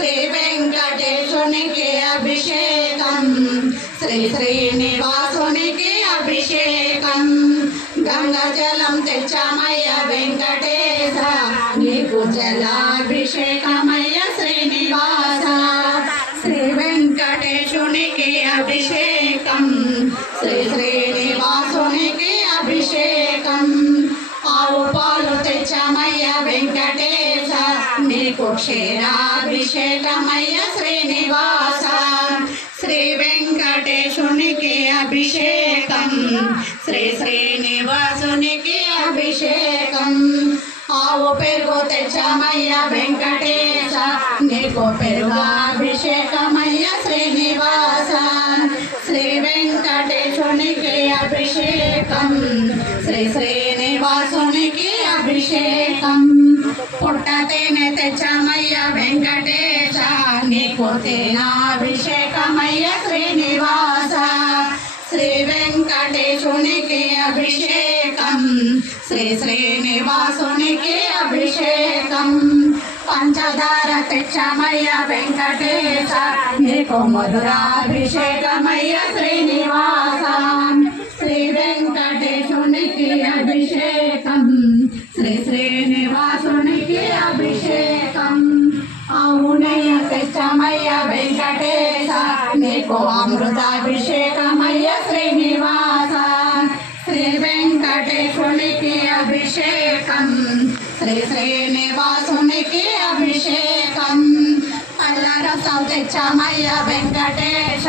శ్రీ వెంకటేశునికి అభిషేకం శ్రీ శ్రీనివాసునికి అభిషేకం గంగా జలం తెచ్చామయ్య వెంకటేశ నీకు జలాభిషేకమయ్య శ్రీనివాస శ్రీ వెంకటేశునికి అభిషేకం శ్రీ శ్రీనివాసునికి అభిషేకం ఆవు పాలు తెచ్చామయ్య వెంకటేశ నీకు క్షీరాభిషేకమయ్య శ్రీనివాస శ్రీ వెంకటేశునికి అభిషేకం శ్రీ శ్రీనివాసునికి అభిషేకం ఆవు పెరుగు తెచ్చామయ్య వెంకటేశ నీకు పెరుగాభిషేకమయ్య శ్రీనివాస శ్రీ వెంకటేశునికి అభిషేకం శ్రీ శ్రీనివాసునికి అభిషేకం పుట్ట తేనె తెచ్చామయ్య వెంకటేశ నీకు తేనాభిషేకమయ్య శ్రీనివాస శ్రీ వెంకటేశునికి అభిషేకం శ్రీ శ్రీనివాసునికి అభిషేకం పంచదార తెచ్చామయ్య వెంకటేశ నీకు మధురాభిషేకమయ్య శ్రీనివాస శ్రీ వెంకటేశునికి అభిషేకం శ్రీ శ్రీనివాసునికి అభిషేకం అవునయ్య తెచ్చామయ్య వెంకటేశ నీకు అమృతాభిషేకమయ్య శ్రీనివాస శ్రీ వెంకటేశునికి అభిషేకం శ్రీ శ్రీనివాసునికి అభిషేకం పళ్ళ రసం తెచ్చామయ్య వెంకటేశ